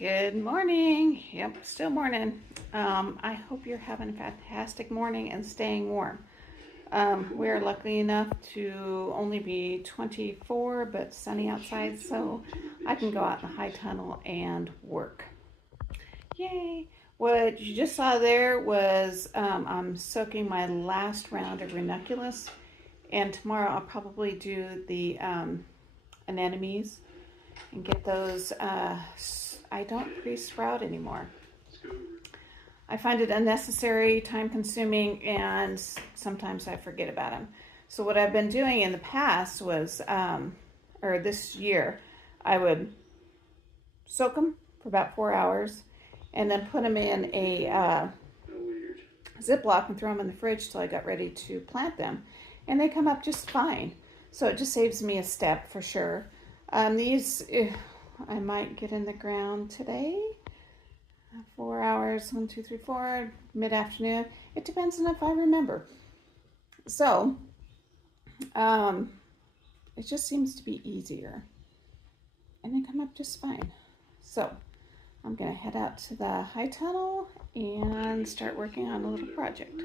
Good morning. Yep, still morning. I hope you're having a fantastic morning and staying warm. We're lucky enough to only be 24, but sunny outside, so I can go out in the high tunnel and work. Yay! What you just saw there was I'm soaking my last round of ranunculus, and tomorrow I'll probably do the anemones and get those. I don't pre-sprout anymore. I find it unnecessary, time-consuming, and sometimes I forget about them. So what I've been doing in the past was, or this year, I would soak them for about 4 hours, and then put them in a Ziploc and throw them in the fridge till I got ready to plant them, and they come up just fine. So it just saves me a step for sure. These I might get in the ground today. 4 hours, 1, 2, 3, 4, mid-afternoon. It depends on if I remember. So, it just seems to be easier. And they come up just fine. So, I'm going to head out to the high tunnel and start working on a little project.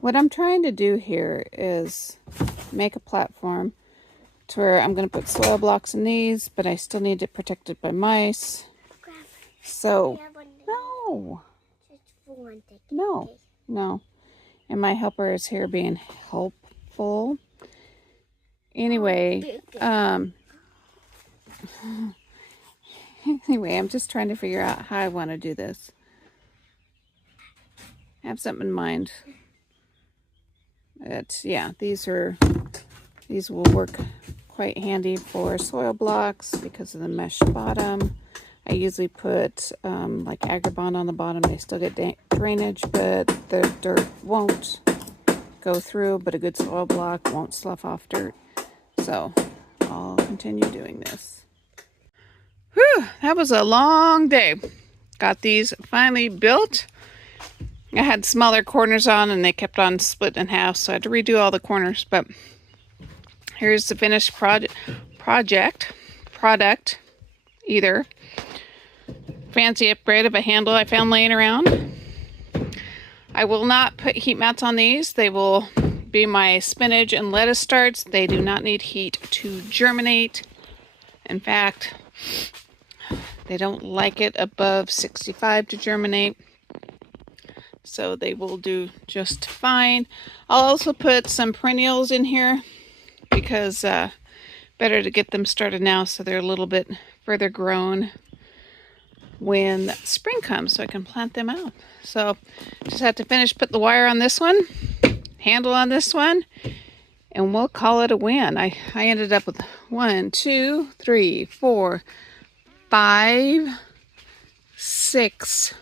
What I'm trying to do here is make a platform to where I'm going to put soil blocks in these, but I still need it protected by mice. So, no. And my helper is here being helpful. Anyway, I'm just trying to figure out how I want to do this. I have something in mind. Yeah, these will work quite handy for soil blocks because of the mesh bottom. I usually put like agribond on the bottom. They still get drainage, but the dirt won't go through, but a good soil block won't slough off dirt. So I'll continue doing this. Whew, that was a long day. Got these finally built. I had smaller corners on and they kept on splitting in half, so I had to redo all the corners. But here's the finished product. Either fancy upgrade of a handle I found laying around. I will not put heat mats on these. They will be my spinach and lettuce starts. They do not need heat to germinate. In fact, they don't like it above 65 to germinate. So they will do just fine. I'll also put some perennials in here because better to get them started now so they're a little bit further grown when spring comes so I can plant them out. So just have to finish put the wire on this one, handle on this one, and we'll call it a win. I ended up with 1, 2, 3, 4, 5, 6,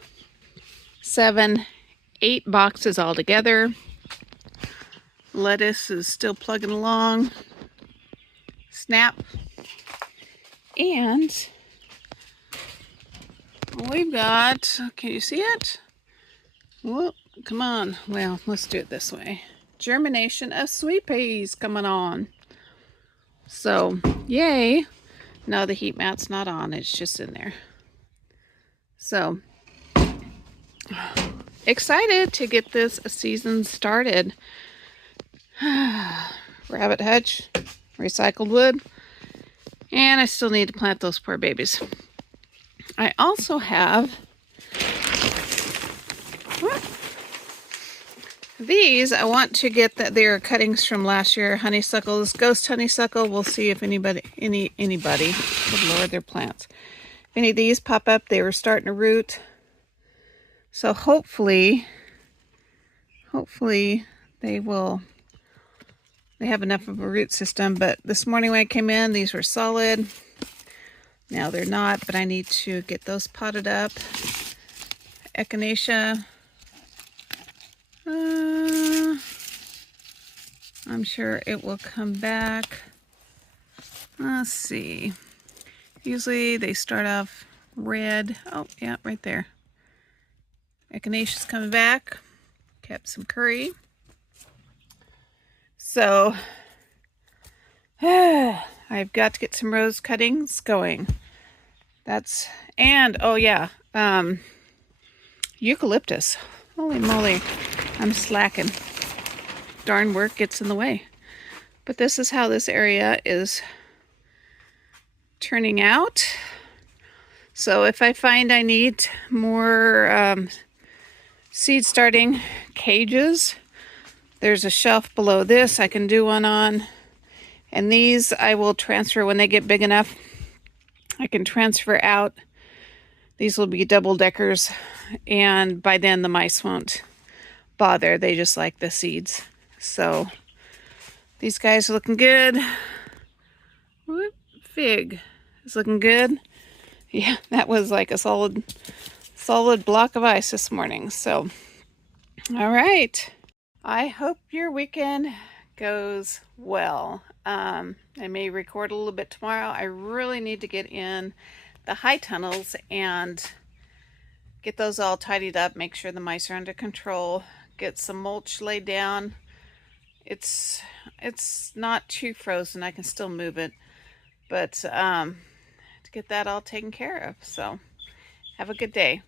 7, 8 boxes all together. Lettuce is still plugging along. Snap. And we've got, can you see it? Whoop, come on. Well, let's do it this way. Germination of sweet peas coming on. So, yay. No, the heat mat's not on. It's just in there. So, excited to get this season started. Rabbit hutch, recycled wood, and I still need to plant those poor babies. I also have these. I want to get that. They are cuttings from last year. Honeysuckle, this ghost honeysuckle. We'll see if anybody, good Lord, they're plants. If any of these pop up, they were starting to root. So hopefully they have enough of a root system. But this morning when I came in, these were solid. Now they're not, but I need to get those potted up. Echinacea. I'm sure it will come back. Let's see. Usually they start off red. Oh, yeah, right there. Echinacea's coming back. Kept some curry. So, I've got to get some rose cuttings going. And, oh yeah, eucalyptus. Holy moly, I'm slacking. Darn work gets in the way. But this is how this area is turning out. So if I find I need more seed starting cages, there's a shelf below this I can do one on. And these I will transfer when they get big enough. I can transfer out. These will be double deckers, and by then the mice won't bother. They just like the seeds. So these guys are looking good. Whoop, fig is looking good. Yeah, that was like a solid block of ice this morning. So, all right. I hope your weekend goes well. I may record a little bit tomorrow. I really need to get in the high tunnels and get those all tidied up, make sure the mice are under control, get some mulch laid down. It's not too frozen. I can still move it, but to get that all taken care of. So have a good day.